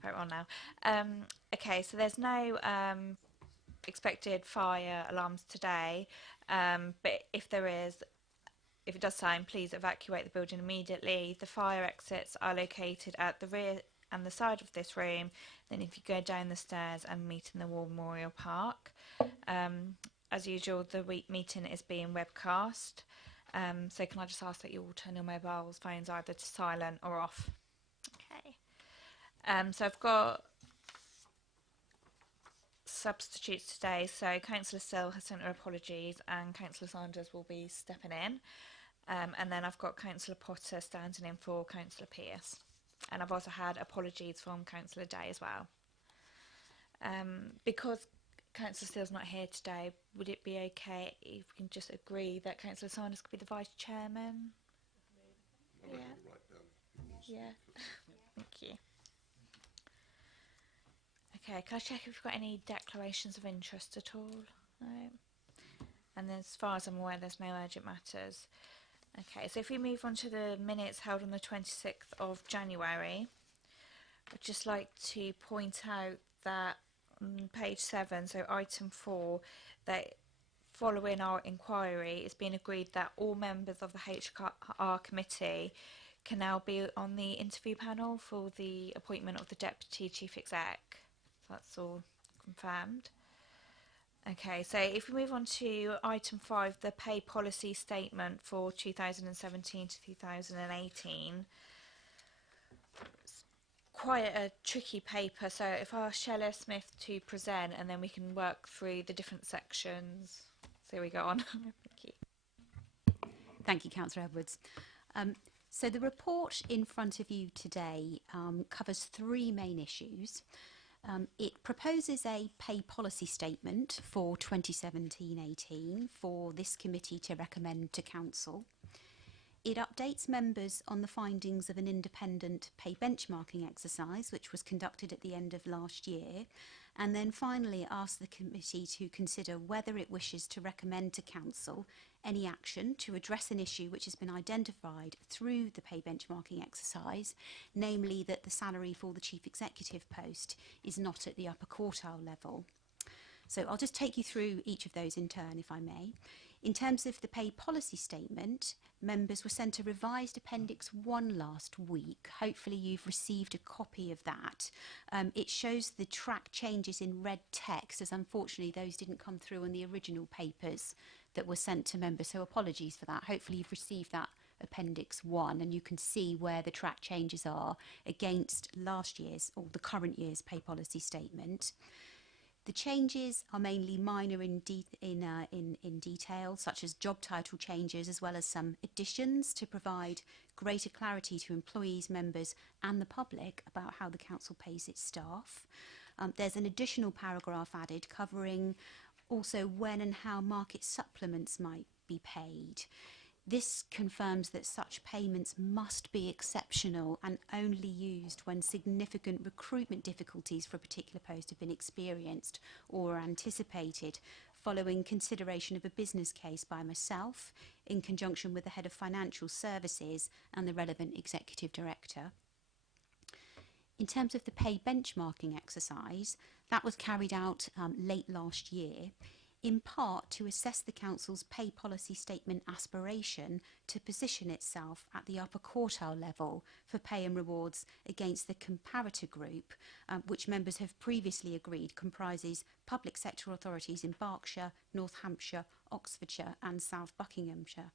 put it on now. Okay, so there's no expected fire alarms today, but if there is, if it does sound, please evacuate the building immediately. The fire exits are located at the rear and the side of this room. Then if you go down the stairs and meet in the War Memorial Park. As usual, the meeting is being webcast. So can I just ask that you all turn your mobile phones either to silent or off? Okay. So I've got substitutes today. So Councillor Sill has sent her apologies and Councillor Sanders will be stepping in. And then I've got Councillor Potter standing in for Councillor Pearce. And I've also had apologies from Councillor Day as well. Because Councillor Steele's not here today, would it be okay if we can just agree that Councillor Sanders could be the Vice Chairman? Yeah. Yeah. Thank you. Okay, can I check if we've got any declarations of interest at all? No. And as far as I'm aware, there's no urgent matters. Okay, so if we move on to the minutes held on the 26th of January, I'd just like to point out that on page 7, so item 4, that following our inquiry, it's been agreed that all members of the HR committee can now be on the interview panel for the appointment of the Deputy Chief Exec. So that's all confirmed. Okay, so if we move on to item 5, the pay policy statement for 2017 to 2018. Quite a tricky paper, so if I ask Shella Smith to present and then we can work through the different sections. So here we go on. Thank you. Thank you, Councillor Edwards. So the report in front of you today covers 3 main issues. It proposes a pay policy statement for 2017-18 for this committee to recommend to Council. It updates members on the findings of an independent pay benchmarking exercise which was conducted at the end of last year, and then finally asks the committee to consider whether it wishes to recommend to Council any action to address an issue which has been identified through the pay benchmarking exercise, namely that the salary for the Chief Executive post is not at the upper quartile level. So I'll just take you through each of those in turn, if I may. In terms of the pay policy statement, members were sent a revised Appendix 1 last week. Hopefully you've received a copy of that. It shows the track changes in red text, as unfortunately those didn't come through on the original papers that were sent to members, so apologies for that. Hopefully you've received that Appendix 1 and you can see where the track changes are against last year's or the current year's pay policy statement. The changes are mainly minor in detail, such as job title changes, as well as some additions to provide greater clarity to employees, members and the public about how the council pays its staff. There's an additional paragraph added covering also when and how market supplements might be paid. This confirms that such payments must be exceptional and only used when significant recruitment difficulties for a particular post have been experienced or are anticipated, following consideration of a business case by myself in conjunction with the Head of Financial Services and the relevant Executive Director. In terms of the pay benchmarking exercise, that was carried out late last year, in part to assess the Council's pay policy statement aspiration to position itself at the upper quartile level for pay and rewards against the comparator group, which members have previously agreed comprises public sector authorities in Berkshire, North Hampshire, Oxfordshire and South Buckinghamshire.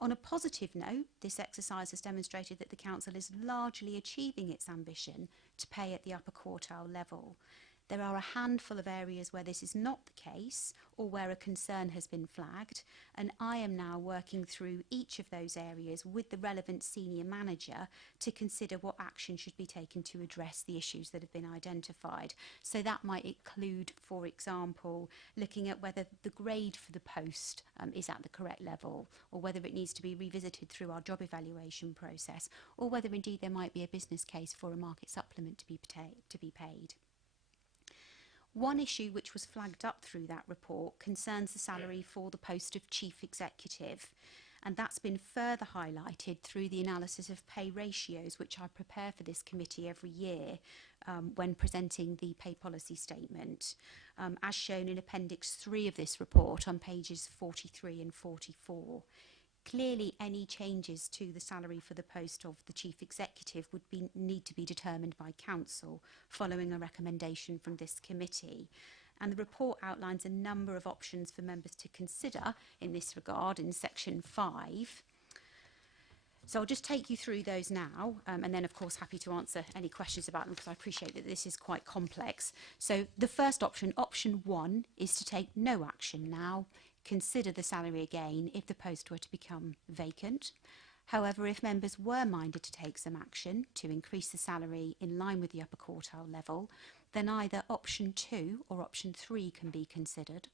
On a positive note, this exercise has demonstrated that the Council is largely achieving its ambition to pay at the upper quartile level. There are a handful of areas where this is not the case or where a concern has been flagged, and I am now working through each of those areas with the relevant senior manager to consider what action should be taken to address the issues that have been identified. So that might include, for example, looking at whether the grade for the post is at the correct level, or whether it needs to be revisited through our job evaluation process, or whether indeed there might be a business case for a market supplement to be paid. One issue which was flagged up through that report concerns the salary for the post of Chief Executive. And that's been further highlighted through the analysis of pay ratios, which I prepare for this committee every year when presenting the pay policy statement, as shown in Appendix 3 of this report on pages 43 and 44. Clearly, any changes to the salary for the post of the Chief Executive would need to be determined by Council following a recommendation from this committee. And the report outlines a number of options for members to consider in this regard in section 5. So I'll just take you through those now, and then of course happy to answer any questions about them because I appreciate that this is quite complex. So the first option, option 1, is to take no action now, consider the salary again if the post were to become vacant. However, if members were minded to take some action to increase the salary in line with the upper quartile level, then either option 2 or option 3 can be considered.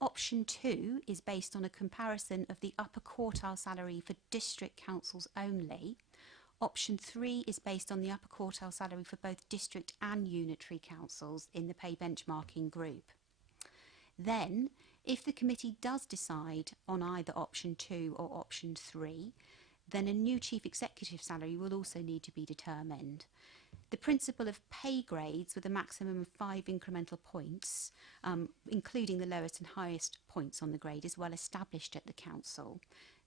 Option 2 is based on a comparison of the upper quartile salary for district councils only. Option 3 is based on the upper quartile salary for both district and unitary councils in the pay benchmarking group. Then, if the committee does decide on either option 2 or option 3, then a new chief executive salary will also need to be determined. The principle of pay grades with a maximum of 5 incremental points, including the lowest and highest points on the grade, is well established at the Council.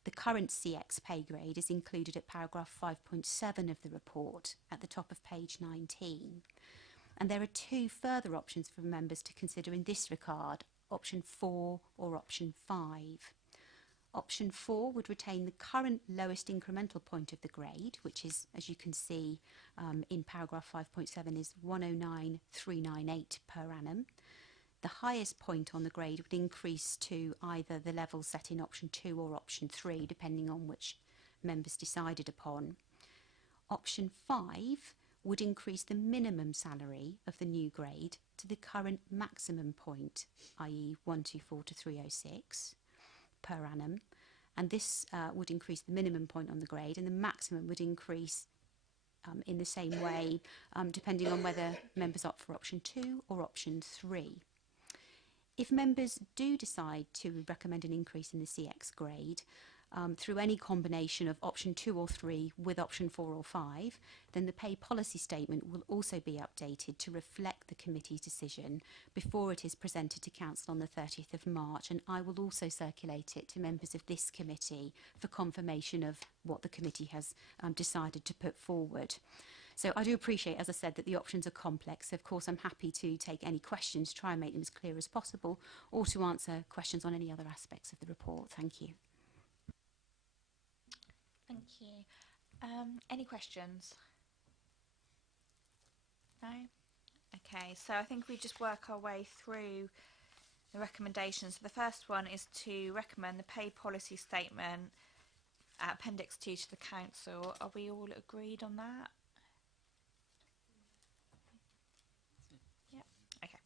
The current CX pay grade is included at paragraph 5.7 of the report at the top of page 19. And there are 2 further options for members to consider in this regard, option 4 or option 5. Option 4 would retain the current lowest incremental point of the grade, which is, as you can see in paragraph 5.7, is 109,398 per annum. The highest point on the grade would increase to either the level set in option 2 or option 3, depending on which members decided upon. Option 5 would increase the minimum salary of the new grade to the current maximum point, i.e. 124 to 306 per annum, and this would increase the minimum point on the grade, and the maximum would increase in the same way depending on whether members opt for option 2 or option 3. If members do decide to recommend an increase in the CX grade through any combination of option 2 or 3 with option 4 or 5, then the pay policy statement will also be updated to reflect the committee's decision before it is presented to Council on the 30th of March, and I will also circulate it to members of this committee for confirmation of what the committee has decided to put forward. So I do appreciate, as I said, that the options are complex. Of course, I'm happy to take any questions, try and make them as clear as possible, or to answer questions on any other aspects of the report. Thank you. Thank you. Any questions? No? Okay, so I think we just work our way through the recommendations. The first one is to recommend the pay policy statement at Appendix 2 to the Council. Are we all agreed on that? Yep. Okay.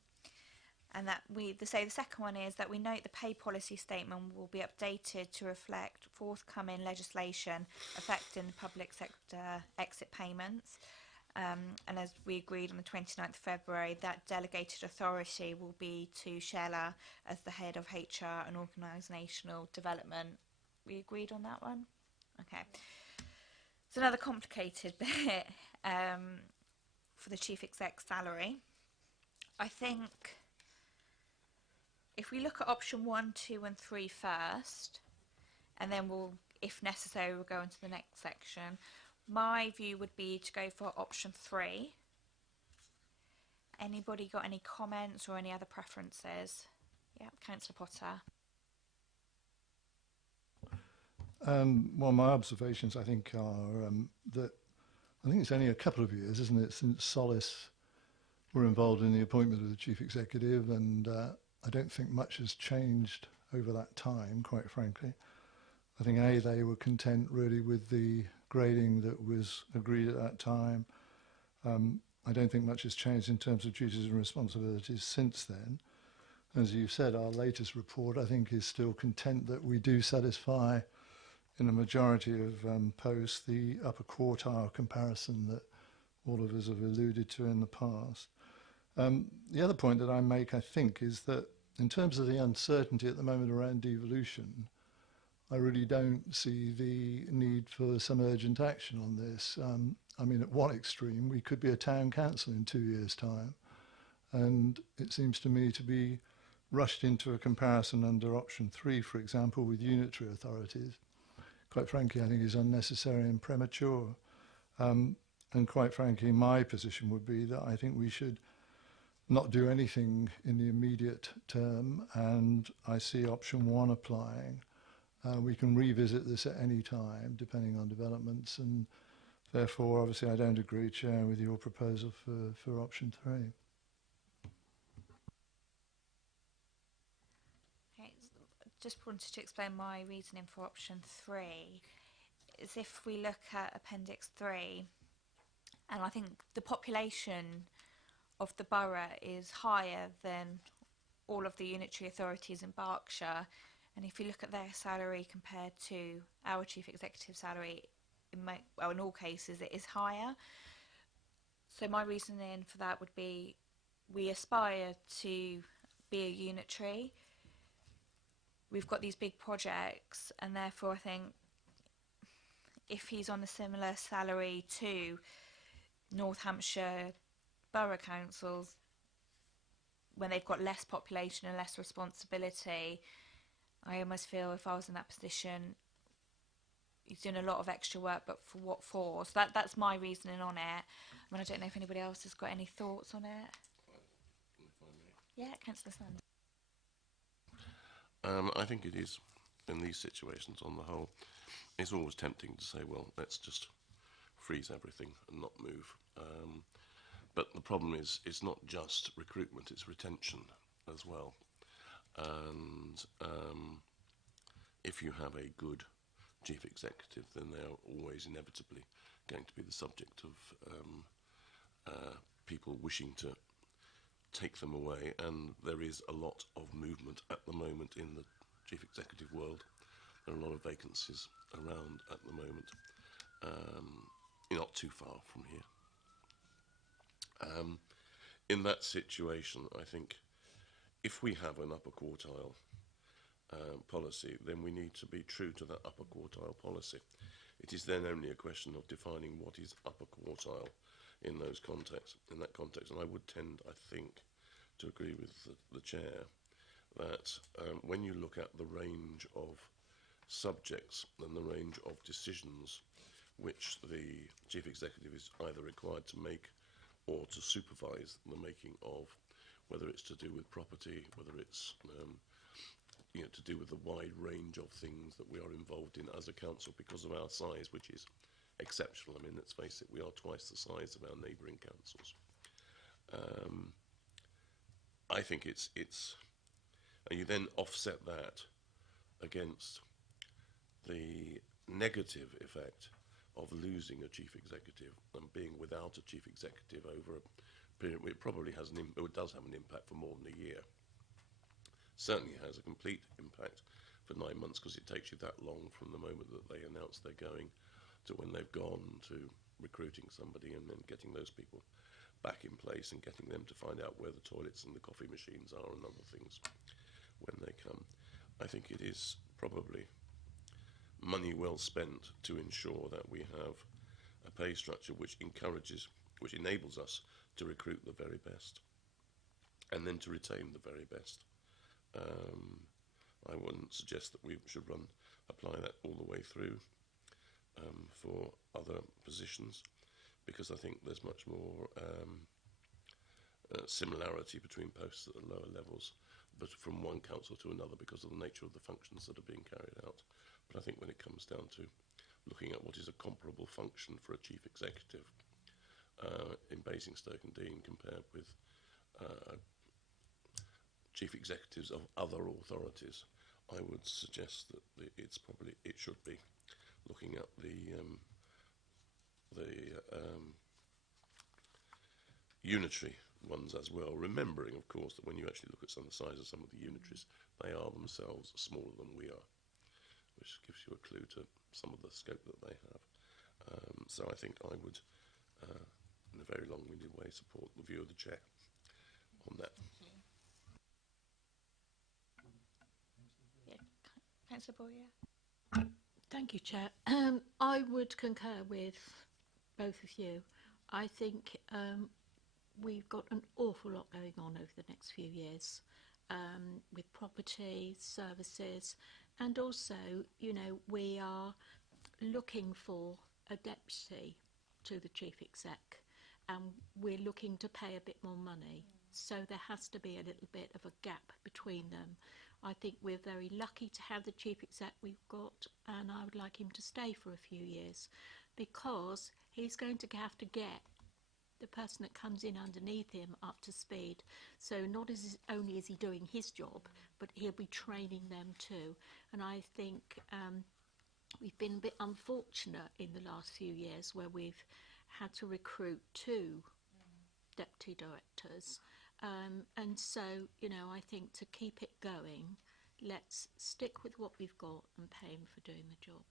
And that the second one is that we note the pay policy statement will be updated to reflect forthcoming legislation affecting the public sector exit payments. And as we agreed on the 29th of February, that delegated authority will be to Shella as the head of HR and organisational development. We agreed on that one? Okay. It's another complicated bit for the chief exec salary. I think if we look at option 1, 2 and 3 first, and then we'll, if necessary, we'll go into the next section. My view would be to go for option 3. Anybody got any comments or any other preferences? Yeah, Councillor Potter. Well, my observations, I think, are that I think it's only a couple of years, isn't it, since Solace were involved in the appointment of the chief executive, and I don't think much has changed over that time, quite frankly. I think they were content really with the grading that was agreed at that time. I don't think much has changed in terms of duties and responsibilities since then. As you said, our latest report, I think, is still content that we do satisfy in a majority of posts the upper quartile comparison that all of us have alluded to in the past. The other point that I make, I think, is that in terms of the uncertainty at the moment around devolution, I really don't see the need for some urgent action on this. I mean, at one extreme, we could be a town council in 2 years' time, and it seems to me to be rushed into a comparison under option 3, for example, with unitary authorities. Quite frankly, I think is unnecessary and premature. And quite frankly, my position would be that I think we should not do anything in the immediate term, and I see option 1 applying. We can revisit this at any time, depending on developments, and therefore, obviously, I don't agree, Chair, with your proposal for option 3. Okay, just wanted to explain my reasoning for option 3. Is if we look at Appendix 3, and I think the population of the borough is higher than all of the unitary authorities in Berkshire, and if you look at their salary compared to our chief executive salary, in all cases it is higher. So my reasoning for that would be we aspire to be a unitary. We've got these big projects, and therefore I think if he's on a similar salary to North Hampshire borough councils, when they've got less population and less responsibility, I almost feel if I was in that position, he's doing a lot of extra work, but for what for? So that's my reasoning on it. I mean, I don't know if anybody else has got any thoughts on it. If I may. Yeah, Councillor Sanders. I think it is, in these situations on the whole, it's always tempting to say, well, let's just freeze everything and not move. But the problem is, it's not just recruitment, it's retention as well. And if you have a good chief executive, then they're always inevitably going to be the subject of people wishing to take them away, and there is a lot of movement at the moment in the chief executive world. There are a lot of vacancies around at the moment. You're not too far from here. In that situation, I think if we have an upper quartile policy, then we need to be true to that upper quartile policy. It is then only a question of defining what is upper quartile in those contexts. In that context, and I would tend, I think, to agree with the chair that when you look at the range of subjects and the range of decisions which the chief executive is either required to make or to supervise the making of, whether it's to do with property, whether it's to do with the wide range of things that we are involved in as a council because of our size, which is exceptional. I mean, let's face it, we are twice the size of our neighbouring councils. I think it's and you then offset that against the negative effect of losing a chief executive and being without a chief executive over a period where it probably has it does have an impact for more than a year. Certainly has a complete impact for 9 months because it takes you that long from the moment that they announce they're going to when they've gone to recruiting somebody and then getting those people back in place and getting them to find out where the toilets and the coffee machines are and other things when they come. I think it is probably money well spent to ensure that we have a pay structure which enables us to recruit the very best and then to retain the very best. I wouldn't suggest that we should apply that all the way through for other positions, because I think there's much more similarity between posts at the lower levels, but from one council to another because of the nature of the functions that are being carried out. But I think when it comes down to looking at what is a comparable function for a chief executive in Basingstoke and Deane compared with chief executives of other authorities, I would suggest that it should be looking at the unitary ones as well, remembering, of course, that when you actually look at the size of some of the unitaries, they are themselves smaller than we are, which gives you a clue to some of the scope that they have. So I think I would, in a very long-winded way, support the view of the chair on that. Yeah, Councillor Boyer. Thank you, Chair. I would concur with both of you. I think we've got an awful lot going on over the next few years with property, services, and also, you know, we are looking for a deputy to the chief exec, and we're looking to pay a bit more money. So there has to be a little bit of a gap between them. I think we're very lucky to have the chief exec we've got, and I would like him to stay for a few years, because he's going to have to get the person that comes in underneath him up to speed. So not as only is he doing his job, but he'll be training them too. And I think we've been a bit unfortunate in the last few years where we've had to recruit 2 deputy directors. And so, you know, I think to keep it going, let's stick with what we've got and pay him for doing the job.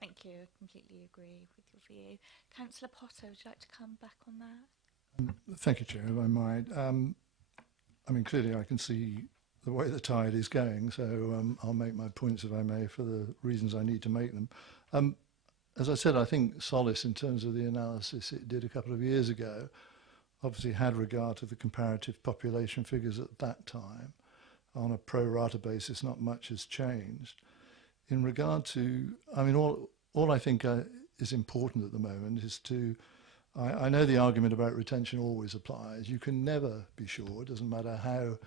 Thank you. I completely agree with your view. Councillor Potter, would you like to come back on that? Thank you, Chair, if I might. I mean, clearly I can see the way the tide is going, so I'll make my points, if I may, for the reasons I need to make them. As I said, I think Solace, in terms of the analysis it did a couple of years ago, obviously had regard to the comparative population figures at that time. On a pro rata basis, not much has changed. In regard to, I mean, all I think is important at the moment is to, I know the argument about retention always applies. You can never be sure, it doesn't matter how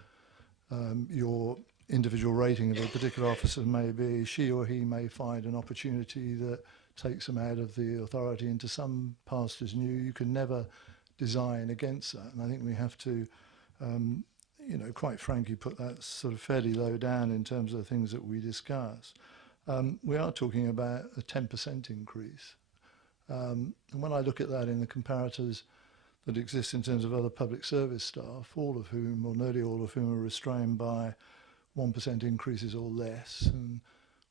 your individual rating of a particular officer may be, she or he may find an opportunity that takes them out of the authority into some pastures new. You can never design against that. And I think we have to, you know, quite frankly, put that sort of fairly low down in terms of the things that we discuss. We are talking about a 10% increase. And when I look at that in the comparators that exist in terms of other public service staff, all of whom, or nearly all of whom, are restrained by 1% increases or less, and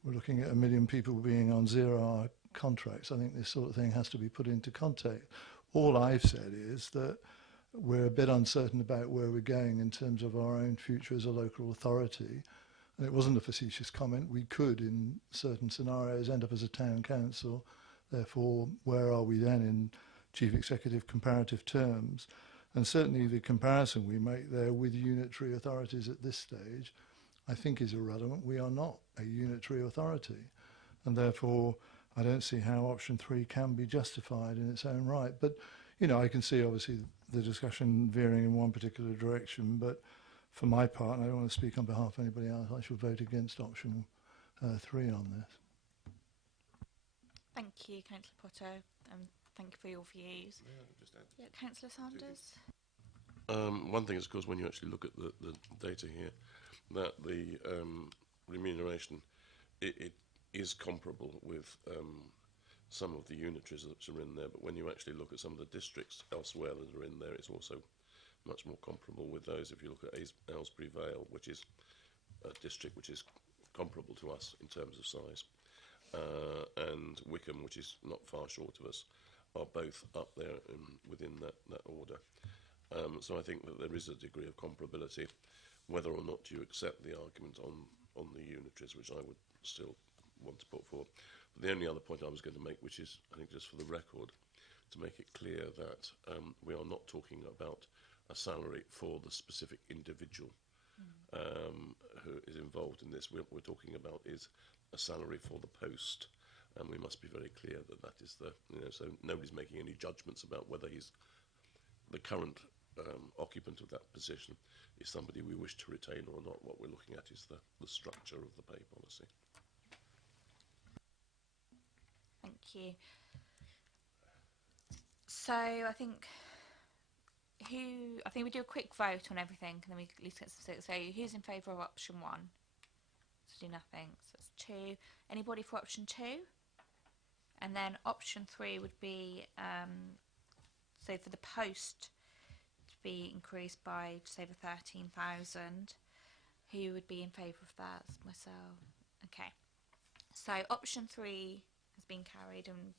we're looking at 1 million people being on 0-hour contracts, I think this sort of thing has to be put into context. All I've said is that we're a bit uncertain about where we're going in terms of our own future as a local authority. And it wasn't a facetious comment. We could, in certain scenarios, end up as a town council. Therefore, where are we then in chief executive comparative terms? And certainly the comparison we make there with unitary authorities at this stage, I think is irrelevant. We are not a unitary authority. And therefore, I don't see how option 3 can be justified in its own right. But, you know, I can see obviously the discussion veering in one particular direction, but for my part, and I don't want to speak on behalf of anybody else, I shall vote against option 3 on this. Thank you, Councillor Potter. Thank you for your views. Just add. Yeah, Councillor Sanders. One thing is, of course, when you actually look at the data here, that the remuneration, it is comparable with some of the unitaries that are in there, but when you actually look at some of the districts elsewhere that are in there, it's also much more comparable with those. If you look at Aylesbury Vale, which is a district which is comparable to us in terms of size, and Wickham, which is not far short of us, are both up there within that order. So I think that there is a degree of comparability, whether or not you accept the argument on the unitaries, which I would still want to put forward. But the only other point I was going to make, which is, I think, just for the record, to make it clear that we are not talking about a salary for the specific individual who is involved in this. What we're talking about is a salary for the post, and we must be very clear that that is the, you know, so nobody's making any judgments about whether he's the current occupant of that position is somebody we wish to retain or not. What we're looking at is the structure of the pay policy. Thank you. So I think we do a quick vote on everything, and then we at least get some. So who's in favour of option 1? So do nothing. So it's 2. Anybody for option 2? And then option 3 would be so for the post to be increased by just over 13,000. Who would be in favour of that? Myself. Okay. So option 3 has been carried, and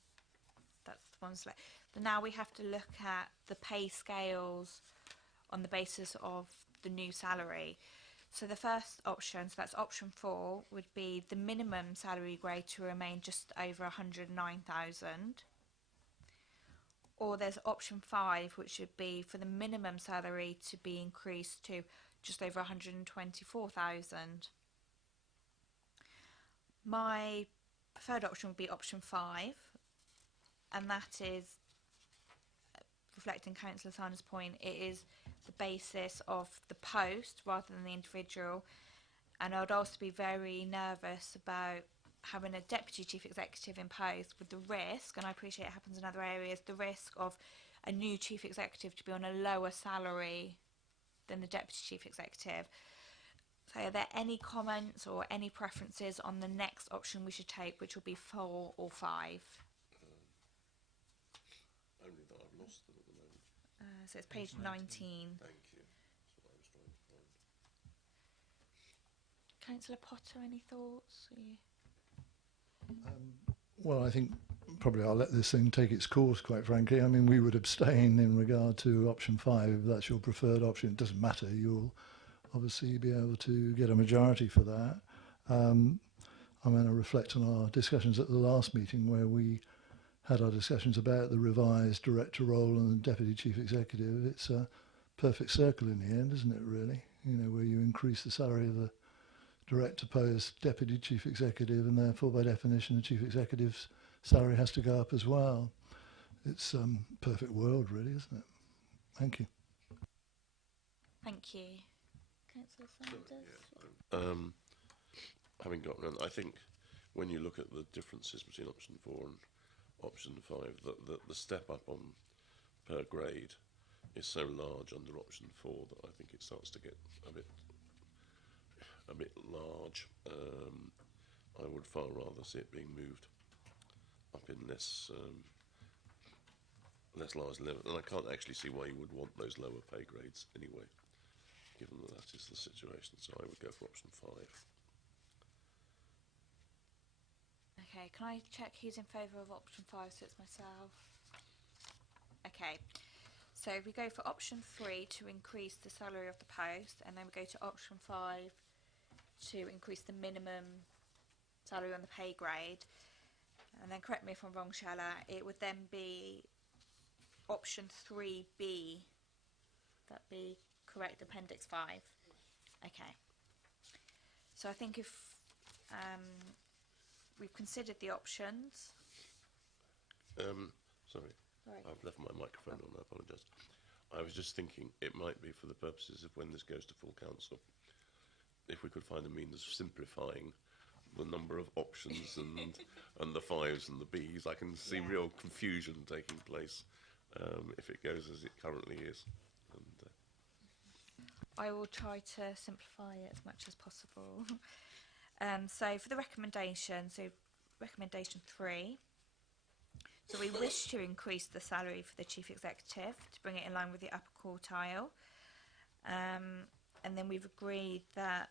that's the one select. But now we have to look at the pay scales on the basis of the new salary. So the first option, so that's option 4, would be the minimum salary grade to remain just over 109,000. Or there's option 5, which would be for the minimum salary to be increased to just over 124,000. My preferred option would be option 5, and that is, reflecting Councillor Simon's point, it is the basis of the post rather than the individual. And I would also be very nervous about having a deputy chief executive in post with the risk, and I appreciate it happens in other areas, the risk of a new chief executive to be on a lower salary than the deputy chief executive. So are there any comments or any preferences on the next option we should take, which will be 4 or 5? Only that I've lost them at the moment. So it's page 19. Thank you. That's what I was trying to find. Councillor Potter, any thoughts? Well, I think probably I'll let this thing take its course, quite frankly. I mean, we would abstain in regard to option 5 if that's your preferred option. It doesn't matter. You'll obviously be able to get a majority for that. I'm going to reflect on our discussions at the last meeting where we had our discussions about the revised director role and the deputy chief executive. It's a perfect circle in the end, isn't it, really? You know, where you increase the salary of the director post deputy chief executive, and therefore by definition the chief executive's salary has to go up as well. It's perfect world, really, isn't it? Thank you. Thank you. Councillor Sanders? Having gotten around, I think when you look at the differences between option 4 and option 5, the step up on per grade is so large under option 4 that I think it starts to get a bit large. I would far rather see it being moved up in less large level, and I can't actually see why you would want those lower pay grades anyway, given that that is the situation. So I would go for option 5. Okay, can I check who's in favour of option 5? So it's myself. Okay, so we go for option 3 to increase the salary of the post, and then we go to option 5 to increase the minimum salary on the pay grade. And then correct me if I'm wrong, Shella, it would then be option 3B. That be correct, appendix 5. Okay. So I think if we've considered the options. Sorry, I've left my microphone on, I apologise. I was just thinking it might be for the purposes of when this goes to full council, if we could find a means of simplifying the number of options and the 5s and the Bs. I can see real confusion taking place if it goes as it currently is. And, I will try to simplify it as much as possible. So for the recommendation, so recommendation 3, so we wish to increase the salary for the chief executive to bring it in line with the upper quartile, and then we've agreed that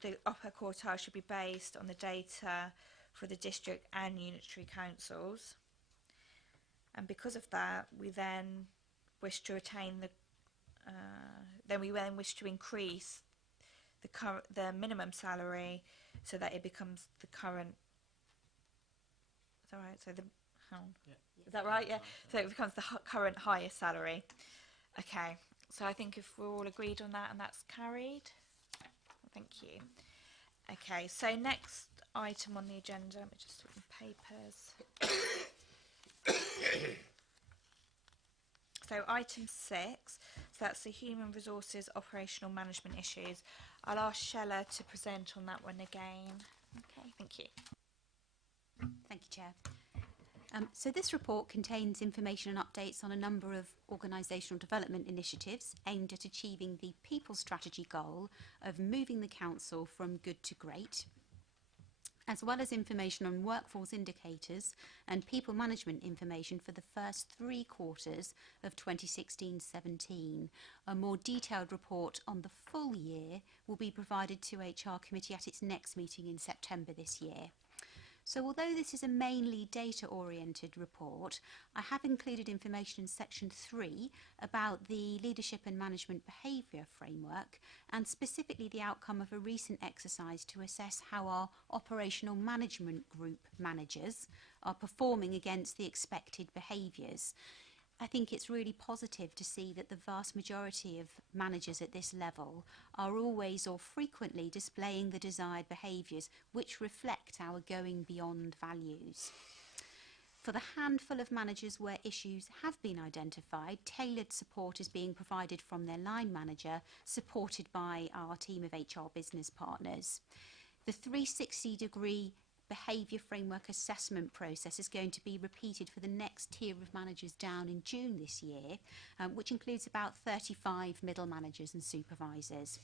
the upper quartile should be based on the data for the district and unitary councils, and because of that we then wish to retain the we wish to increase the minimum salary so that it becomes the current. Is that right? So is that right? Yeah. So it becomes the current highest salary. Okay. So I think if we're all agreed on that and that's carried, thank you. Okay. So next item on the agenda. Let me just sort the papers. So item 6. So that's the human resources operational management issues. I'll ask Shella to present on that one again. Okay, thank you. Thank you, Chair. So this report contains information and updates on a number of organisational development initiatives aimed at achieving the people strategy goal of moving the council from good to great, as well as information on workforce indicators and people management information for the first 3 quarters of 2016-17. A more detailed report on the full year will be provided to HR Committee at its next meeting in September this year. So although this is a mainly data-oriented report, I have included information in section 3 about the leadership and management behaviour framework, and specifically the outcome of a recent exercise to assess how our operational management group managers are performing against the expected behaviours. I think it's really positive to see that the vast majority of managers at this level are always or frequently displaying the desired behaviours which reflect our going beyond values. For the handful of managers where issues have been identified, tailored support is being provided from their line manager, supported by our team of HR business partners. The 360-degree behaviour framework assessment process is going to be repeated for the next tier of managers down in June this year, which includes about 35 middle managers and supervisors.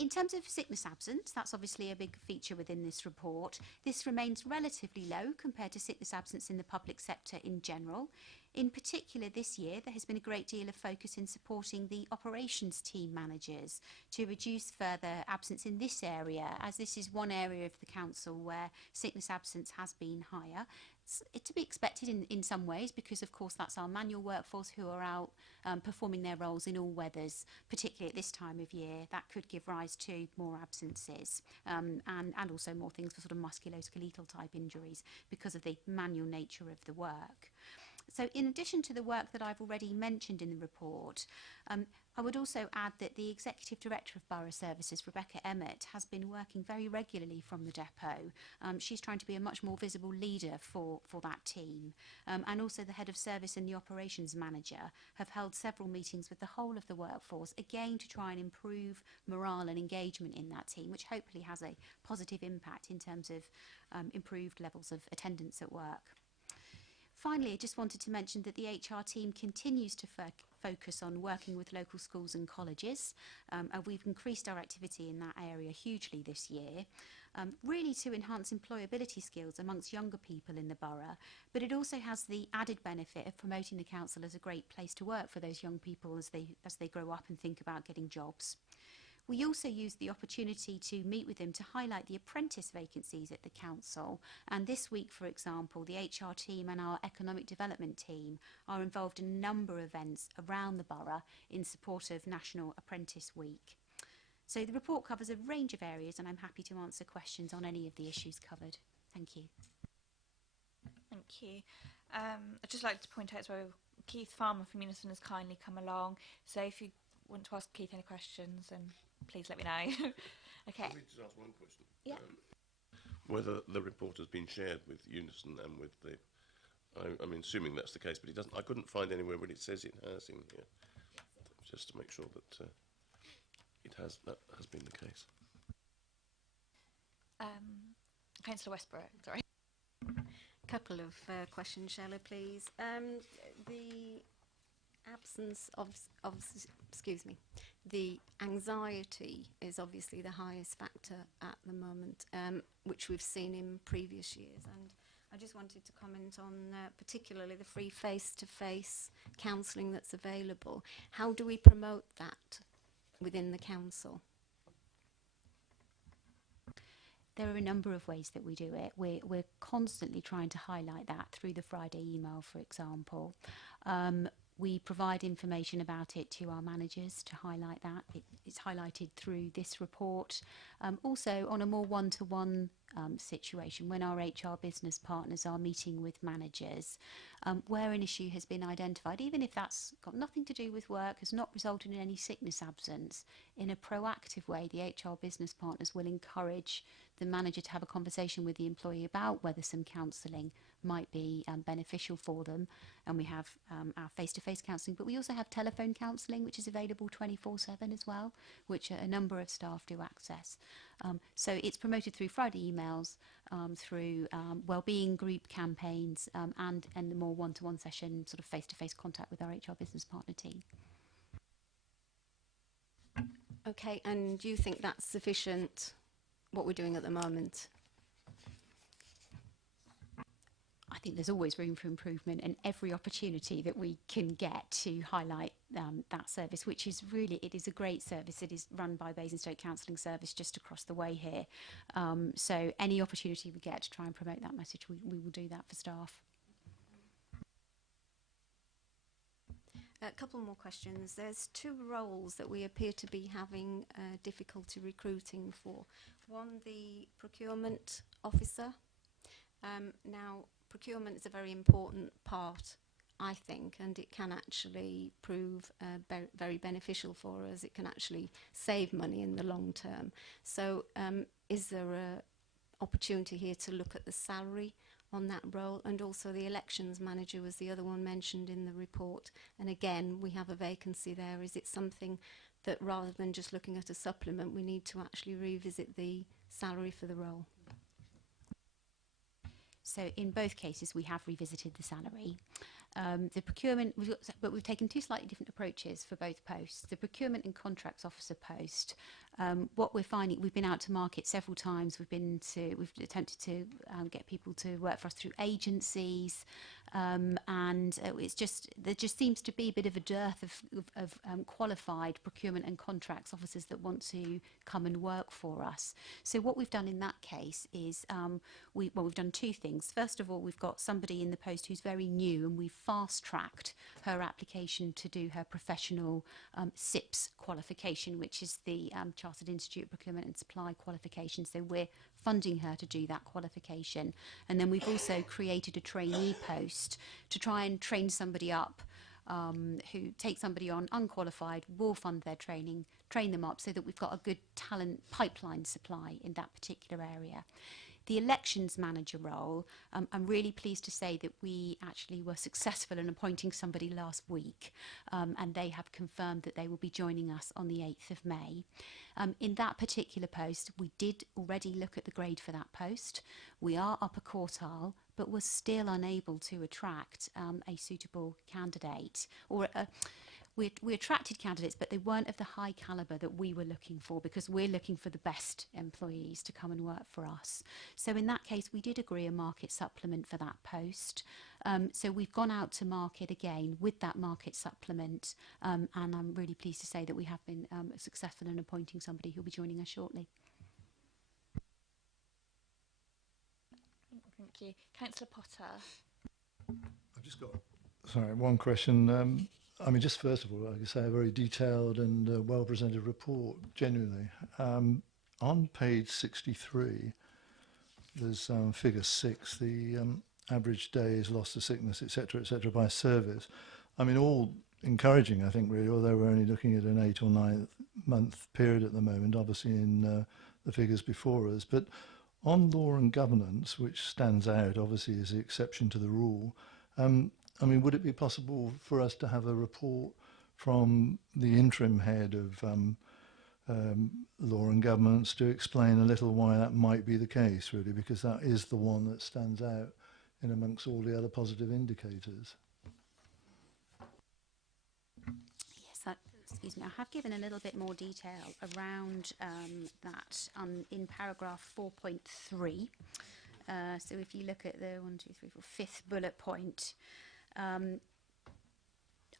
In terms of sickness absence, that's obviously a big feature within this report. This remains relatively low compared to sickness absence in the public sector in general. In particular this year, there has been a great deal of focus in supporting the operations team managers to reduce further absence in this area, as this is one area of the council where sickness absence has been higher. It's to be expected in some ways, because of course that's our manual workforce who are out performing their roles in all weathers, particularly at this time of year. That could give rise to more absences and also more things for sort of musculoskeletal type injuries because of the manual nature of the work. So in addition to the work that I've already mentioned in the report, I would also add that the Executive Director of Borough Services, Rebecca Emmett, has been working very regularly from the depot. She's trying to be a much more visible leader for that team. And also the Head of Service and the Operations Manager have held several meetings with the whole of the workforce, again to try and improve morale and engagement in that team, which hopefully has a positive impact in terms of improved levels of attendance at work. Finally, I just wanted to mention that the HR team continues to focus on working with local schools and colleges. And we've increased our activity in that area hugely this year, really to enhance employability skills amongst younger people in the borough. But it also has the added benefit of promoting the council as a great place to work for those young people as they grow up and think about getting jobs. We also used the opportunity to meet with them to highlight the apprentice vacancies at the council. And this week, for example, the HR team and our economic development team are involved in a number of events around the borough in support of National Apprentice Week. So the report covers a range of areas, and I'm happy to answer questions on any of the issues covered. Thank you. Thank you. I'd just like to point out as well, Keith Farmer from Unison has kindly come along. So if you want to ask Keith any questions, then please let me know. Okay. Let me just ask one question. Yeah. Whether the report has been shared with Unison and with the... I'm assuming that's the case, but it doesn't. I couldn't find anywhere where it says it has in here. Just to make sure that that has been the case. Councillor Westbrook, sorry. Couple of questions, Shella, please. The absence of the anxiety is obviously the highest factor at the moment, which we've seen in previous years, and I just wanted to comment on particularly the free face-to-face counselling that's available. How do we promote that within the council? There are a number of ways that we do it. We're constantly trying to highlight that through the Friday email, for example. We provide information about it to our managers to highlight that. It's highlighted through this report. Also, on a more one-to-one situation, when our HR business partners are meeting with managers, where an issue has been identified, even if that's got nothing to do with work, has not resulted in any sickness absence, in a proactive way, the HR business partners will encourage the manager to have a conversation with the employee about whether some counselling might be beneficial for them. And we have our face-to-face counselling, but we also have telephone counselling, which is available 24/7 as well, which a number of staff do access. So it's promoted through Friday emails, through wellbeing group campaigns, and the more one-to-one session, sort of face-to-face contact with our HR business partner team. Okay, and do you think that's sufficient, what we're doing at the moment? I think there's always room for improvement, and every opportunity that we can get to highlight that service, which is really, it is a great service. It is run by Basingstoke Counselling Service just across the way here. So any opportunity we get to try and promote that message, we will do that for staff. A couple more questions. There's two roles that we appear to be having difficulty recruiting for. One, the procurement officer. Now, procurement is a very important part, I think, and it can actually prove very beneficial for us. It can actually save money in the long term. So is there an opportunity here to look at the salary on that role? And also the elections manager was the other one mentioned in the report. And again, we have a vacancy there. Is it something that rather than just looking at a supplement, we need to actually revisit the salary for the role? So in both cases, we have revisited the salary. The procurement, but we've taken two slightly different approaches for both posts. The procurement and contracts officer post, what we're finding, we've been out to market several times. We've attempted to get people to work for us through agencies, and there just seems to be a bit of a dearth of qualified procurement and contracts officers that want to come and work for us. So what we've done in that case is we've done two things. First of all, we've got somebody in the post who's very new, and we've fast-tracked her application to do her professional SIPS qualification, which is the Chartered Institute of Procurement and Supply qualification. So we're funding her to do that qualification. And then we've also created a trainee post to try and train somebody up who takes somebody on unqualified, will fund their training, train them up so that we've got a good talent pipeline supply in that particular area. The elections manager role, I'm really pleased to say that we actually were successful in appointing somebody last week, and they have confirmed that they will be joining us on the 8th of May. In that particular post, we did already look at the grade for that post. We are upper quartile, but we're still unable to attract a suitable candidate, or we attracted candidates, but they weren't of the high calibre that we were looking for, because we're looking for the best employees to come and work for us. So in that case, we did agree a market supplement for that post. So we've gone out to market again with that market supplement, and I'm really pleased to say that we have been successful in appointing somebody who'll be joining us shortly. Thank you. Councillor Potter. I've just got, one question. I mean, just first of all, like I say, a very detailed and well-presented report, genuinely. On page 63, there's figure 6, the average days lost to sickness, etc., by service. I mean, all encouraging, I think, really, although we're only looking at an 8 or 9 month period at the moment, obviously in the figures before us. But on law and governance, which stands out, obviously, as the exception to the rule, I mean, would it be possible for us to have a report from the interim head of law and governance to explain a little why that might be the case, really, because that is the one that stands out in amongst all the other positive indicators? Yes, excuse me, I have given a little bit more detail around that in paragraph 4.3. So if you look at the 5th bullet point,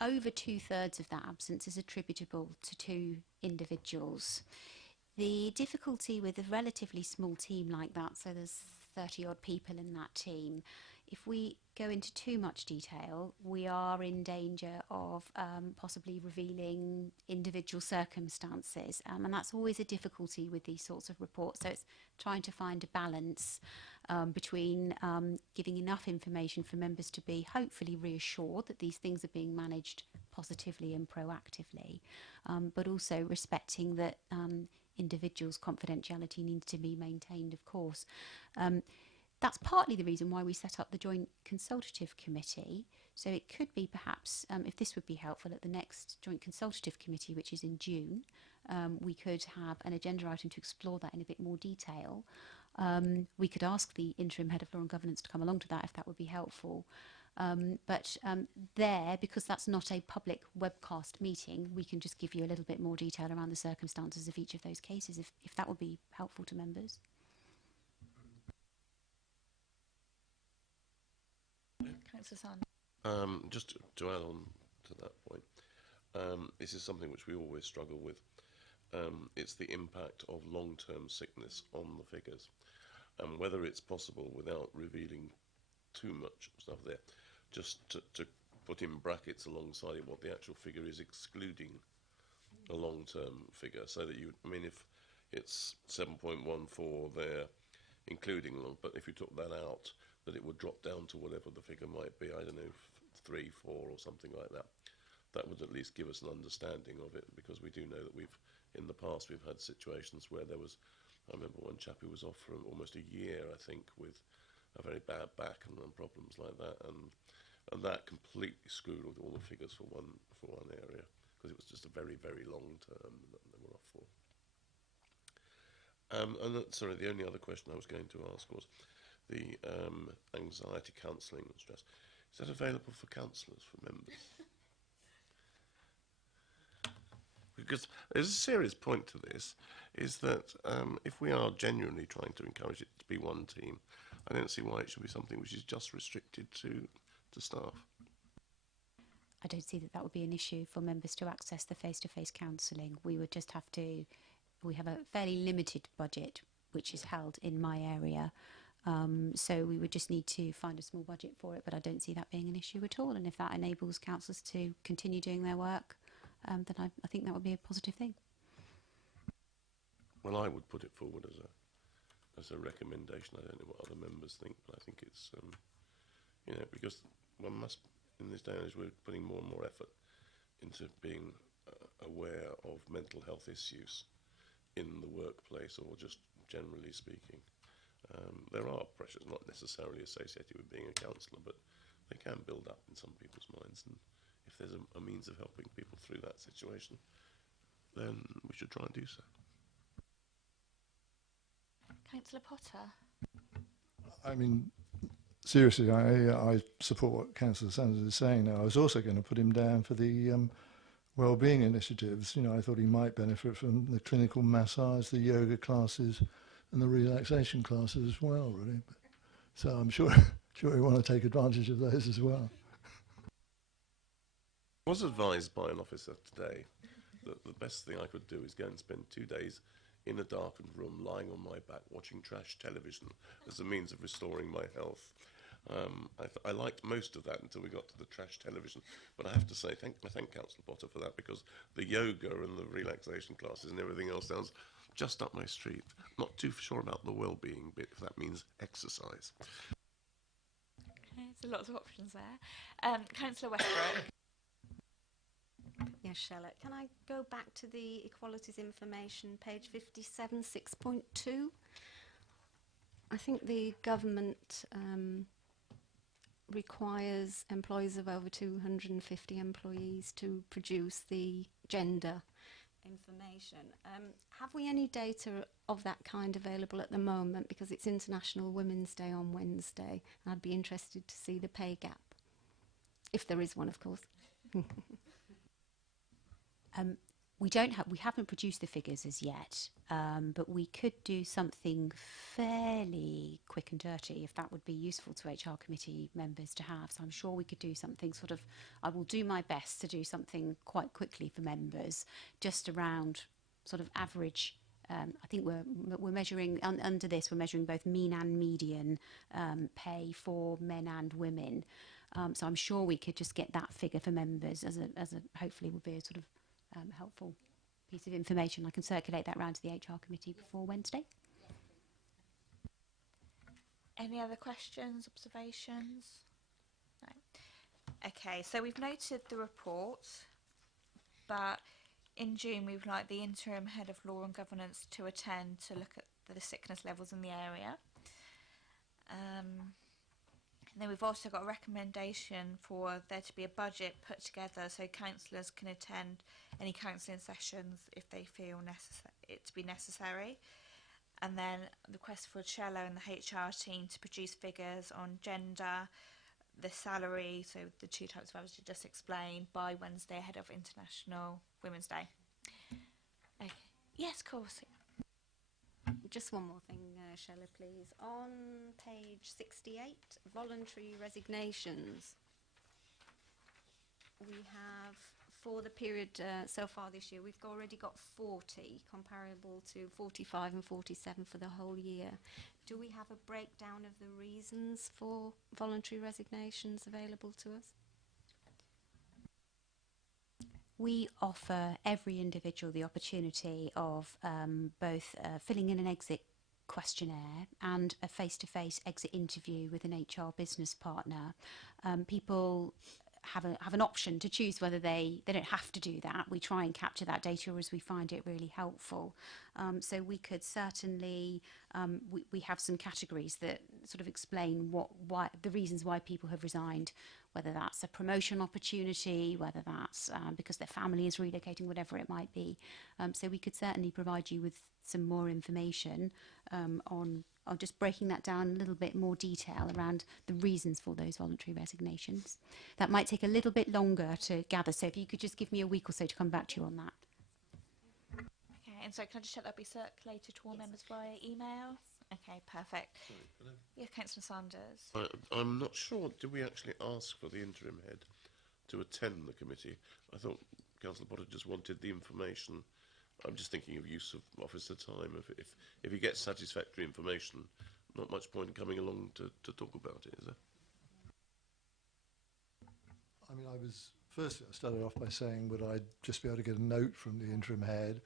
over 2/3 of that absence is attributable to 2 individuals. The difficulty with a relatively small team like that, so there's 30 odd people in that team, if we go into too much detail, we are in danger of possibly revealing individual circumstances, and that's always a difficulty with these sorts of reports. So it's trying to find a balance between giving enough information for members to be hopefully reassured that these things are being managed positively and proactively, but also respecting that individuals' confidentiality needs to be maintained, of course. That's partly the reason why we set up the Joint Consultative Committee. So it could be perhaps, if this would be helpful, at the next Joint Consultative Committee, which is in June, we could have an agenda item to explore that in a bit more detail. We could ask the interim head of law and governance to come along to that if that would be helpful. But because that's not a public webcast meeting, we can just give you a little bit more detail around the circumstances of each of those cases, if that would be helpful to members. Councillor Sand. Just to add on to that point, this is something which we always struggle with. It's the impact of long-term sickness on the figures, and whether it's possible, without revealing too much stuff there, just to put in brackets alongside it what the actual figure is, excluding a long-term figure, so that you, I mean, if it's 7.14 there, including long, but if you took that out, that it would drop down to whatever the figure might be, I don't know, 3, 4 or something like that. That would at least give us an understanding of it, because we do know that in the past we've had situations where there was, I remember one chap who was off for almost a year, I think, with a very bad back and problems like that, and that completely screwed all the figures for one area, because it was just a very, very long term that they were off for. Sorry, the only other question I was going to ask was the anxiety counselling and stress. Is that available for counsellors, for members? Because there's a serious point to this, is that if we are genuinely trying to encourage it to be one team, I don't see why it should be something which is just restricted to staff. I don't see that would be an issue for members to access the face-to-face counselling. We would just have to, we have a fairly limited budget which is held in my area, so we would just need to find a small budget for it, but I don't see that being an issue at all, and if that enables councillors to continue doing their work, then I think that would be a positive thing. Well, I would put it forward as a recommendation. I don't know what other members think, but I think it's, you know, because one must, in this day and age, we're putting more and more effort into being aware of mental health issues in the workplace, or just generally speaking. There are pressures not necessarily associated with being a counsellor, but they can build up in some people's minds, and if there's a means of helping people through that situation, then we should try and do so. Councillor Potter. I mean, seriously, I support what Councillor Sanders is saying now. I was also going to put him down for the wellbeing initiatives. You know, I thought he might benefit from the clinical massage, the yoga classes, and the relaxation classes as well, really. So I'm sure we want to take advantage of those as well. I was advised by an officer today that the best thing I could do is go and spend 2 days in a darkened room, lying on my back, watching trash television as a means of restoring my health. I liked most of that until we got to the trash television. But I have to say, I thank Councillor Potter for that, because the yoga and the relaxation classes and everything else sounds just up my street. Not too sure about the well-being bit, if that means exercise. Okay, so lots of options there. Councillor Westbrook. Yes, Charlotte. Can I go back to the equalities information, page 57, 6.2? I think the government requires employees of over 250 employees to produce the gender information. Have we any data of that kind available at the moment? Because it's International Women's Day on Wednesday, and I'd be interested to see the pay gap, if there is one, of course. We haven't produced the figures as yet, but we could do something fairly quick and dirty if that would be useful to HR committee members to have. So I'm sure we could do something sort of, I will do my best to do something quite quickly for members, just around sort of average. I think we're measuring, under this, we're measuring both mean and median pay for men and women. So I'm sure we could just get that figure for members as a hopefully would be a sort of helpful piece of information. I can circulate that round to the HR committee before Wednesday. Any other questions, observations? No. Okay, so we've noted the report, but in June we would like the interim head of law and governance to attend to look at the sickness levels in the area. And then we've also got a recommendation for there to be a budget put together so councillors can attend any counselling sessions if they feel it to be necessary. And then the request for Cello and the HR team to produce figures on gender, the salary, so the 2 types of hours you just explained, by Wednesday ahead of International Women's Day. Okay. Yes, of course. Just one more thing, Shella, please. On page 68, voluntary resignations. We have, for the period so far this year, we've already got 40, comparable to 45 and 47 for the whole year. Do we have a breakdown of the reasons for voluntary resignations available to us? We offer every individual the opportunity of both filling in an exit questionnaire and a face-to-face exit interview with an HR business partner. People have an option to choose whether they don't have to do that. We try and capture that data as we find it really helpful. So we could certainly, we have some categories that sort of explain why the reasons why people have resigned, whether that's a promotion opportunity, whether that's because their family is relocating, whatever it might be. So we could certainly provide you with some more information on just breaking that down in a little bit more detail around the reasons for those voluntary resignations. That might take a little bit longer to gather, so if you could just give me a week or so to come back to you on that. Okay, and so can I just check that'll be circulated to all members via email? Okay, perfect. Sorry, hello. Yeah, Councillor Sanders. I'm not sure. Did we actually ask for the interim head to attend the committee? I thought Councillor Potter just wanted the information. I'm just thinking of use of officer time. If he gets satisfactory information, not much point in coming along to talk about it, is there? I mean, I started off by saying, would I just be able to get a note from the interim head?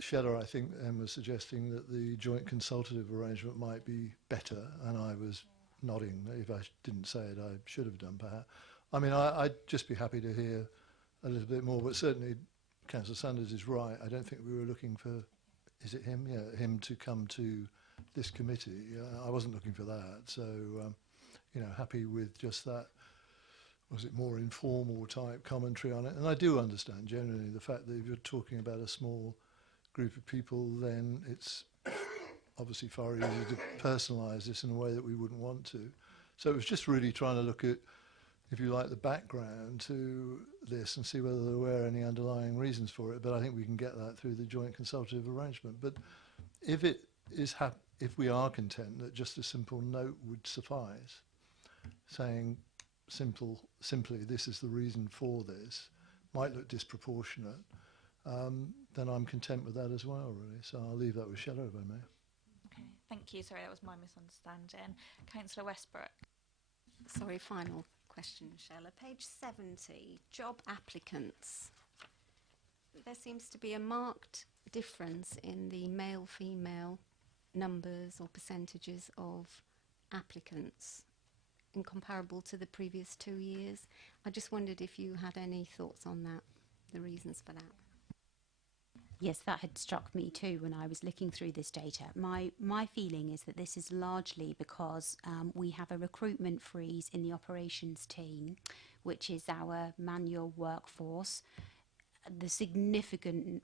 Shella, I think, was suggesting that the joint consultative arrangement might be better, and I was nodding. If I didn't say it, I should have done, perhaps. I mean, I'd just be happy to hear a little bit more, but certainly Councillor Sanders is right. I don't think we were looking for, is it him? Yeah, him to come to this committee. I wasn't looking for that. So, you know, happy with just that, was it more informal type commentary on it? And I do understand generally the fact that if you're talking about a small group of people, then it's obviously far easier to personalise this in a way that we wouldn't want to. So it was just really trying to look at, if you like, the background to this and see whether there were any underlying reasons for it. But I think we can get that through the joint consultative arrangement. But if it is if we are content that just a simple note would suffice, saying simply this is the reason for this, might look disproportionate, then I'm content with that as well, really. So I'll leave that with Shella, if I may. Okay, thank you. Sorry, that was my misunderstanding. Councillor Westbrook. Sorry, final question, Shella. Page 70, job applicants. There seems to be a marked difference in the male-female numbers or percentages of applicants in comparable to the previous 2 years. I just wondered if you had any thoughts on that, the reasons for that. Yes, that had struck me too when I was looking through this data. My feeling is that this is largely because we have a recruitment freeze in the operations team, which is our manual workforce. The significantly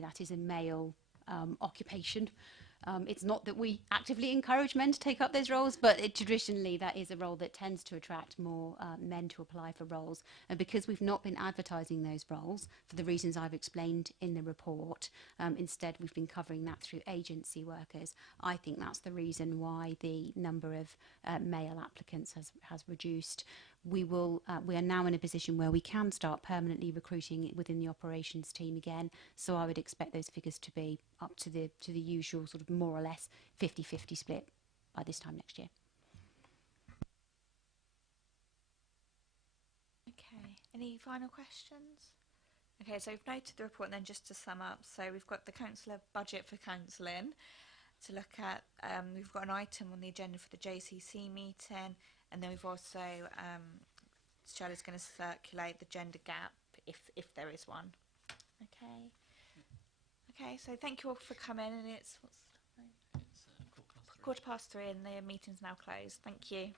that is a male occupation. It's not that we actively encourage men to take up those roles, but traditionally that is a role that tends to attract more men to apply for roles. And because we've not been advertising those roles for the reasons I've explained in the report, instead we've been covering that through agency workers. I think that's the reason why the number of male applicants has reduced. We are now in a position where we can start permanently recruiting within the operations team again. So I would expect those figures to be up to the usual sort of more or less 50-50 split by this time next year. Okay, any final questions? Okay, so we've noted the report, and then just to sum up, so we've got the councillor budget for counselling to look at. We've got an item on the agenda for the JCC meeting, and then we've also, Shelley's going to circulate the gender gap if there is one. Okay. Okay, so thank you all for coming, and it's, what's the time? It's 3:15, and the meeting's now closed. Thank you.